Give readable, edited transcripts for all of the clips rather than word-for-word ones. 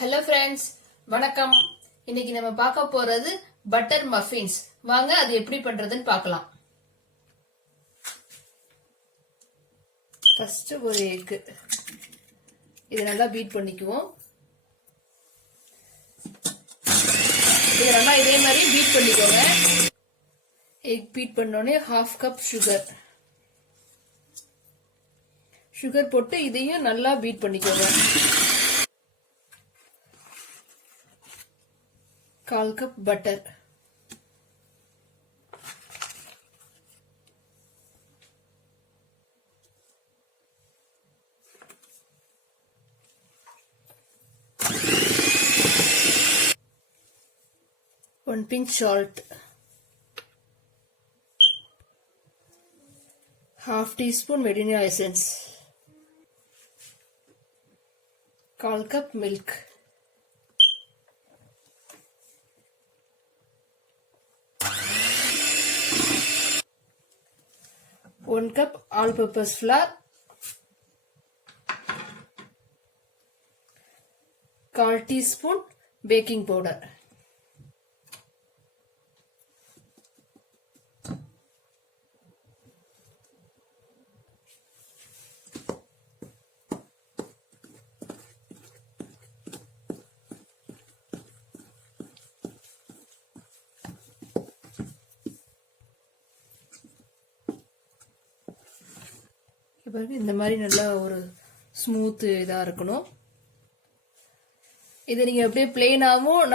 Hello friends, வணக்கம். இன்னைக்கு நம்ம பார்க்க போறது பட்டர் மஃபின்ஸ். வாங்க அது எப்படி பண்றதுன்னு பார்க்கலாம். ஃபர்ஸ்ட் ஒரு எக், இதை நல்லா பீட் பண்ணிக்குவோம். இதை நல்லா இதே மாதிரி பீட் பண்ணிக்கோங்க. எக் பீட் பண்ணோடனே 1/2 கப் சுகர் போட்டு இதையும் நல்லா பீட் பண்ணிக்கோங்க. 1/4 cup butter, one pinch salt, 1/2 teaspoon vanilla essence, 1/4 cup milk, 1 cup all-purpose flour, 1/4 teaspoon baking powder. இந்த மாதிரி நல்லா ஒரு ஸ்மூத் இதா இருக்கணும். இதை நீங்க அப்படியே பிளெயினாவும்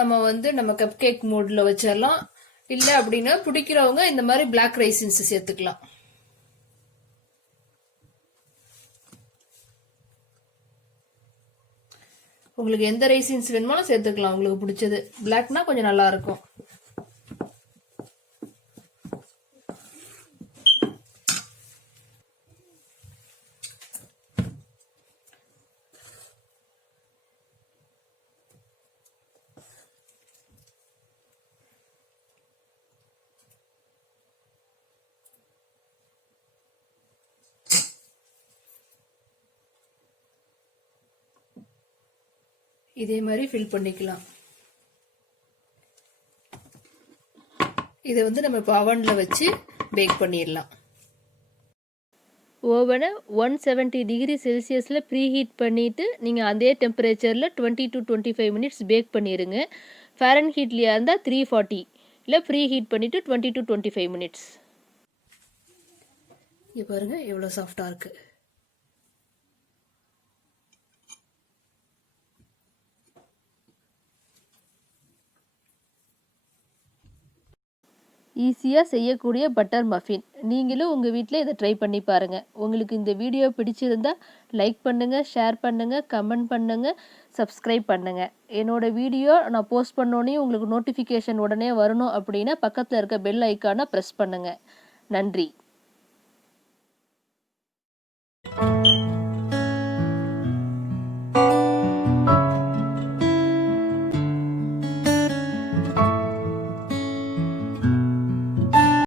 நம்ம கப் கேக் மோட்ல வச்சிடலாம். இல்ல அப்படின்னா பிடிக்கிறவங்க இந்த மாதிரி பிளாக் ரைசின்ஸ் சேர்த்துக்கலாம். உங்களுக்கு எந்த ரைசின்ஸ் வேணுமாலும் சேர்த்துக்கலாம், உங்களுக்கு பிடிச்சது. பிளாக்னா கொஞ்சம் நல்லா இருக்கும். இதே மாதிரி ஃபில் பண்ணிக்கலாம். இதை நம்ம இப்போ அவன்ல வச்சு பேக் பண்ணிடலாம். ஓவனை 170 டிகிரி செல்சியஸில் ப்ரீ ஹீட் பண்ணிவிட்டு நீங்கள் அதே டெம்பரேச்சரில் 20 to 25 மினிட்ஸ் பேக் பண்ணிடுங்க. ஃபேரன் ஹீட்லியாக இருந்தால் 340 இல்லை ப்ரீ ஹீட் பண்ணிவிட்டு 20 to 25 மினிட்ஸ். இங்கே பாருங்கள் எவ்வளோ சாஃப்டாக இருக்குது. ஈஸியாக செய்யக்கூடிய பட்டர் மஃபின். நீங்களும் உங்கள் வீட்டில் இதை ட்ரை பண்ணி பாருங்கள். உங்களுக்கு இந்த வீடியோ பிடிச்சிருந்தா லைக் பண்ணுங்கள், ஷேர் பண்ணுங்கள், கமெண்ட் பண்ணுங்கள், சப்ஸ்கிரைப் பண்ணுங்கள். என்னோடய வீடியோ நான் போஸ்ட் பண்ணோன்னே உங்களுக்கு நோட்டிஃபிகேஷன் உடனே வரணும் அப்படின்னா பக்கத்தில் இருக்க பெல் ஐக்கானை ப்ரெஸ் பண்ணுங்கள். நன்றி.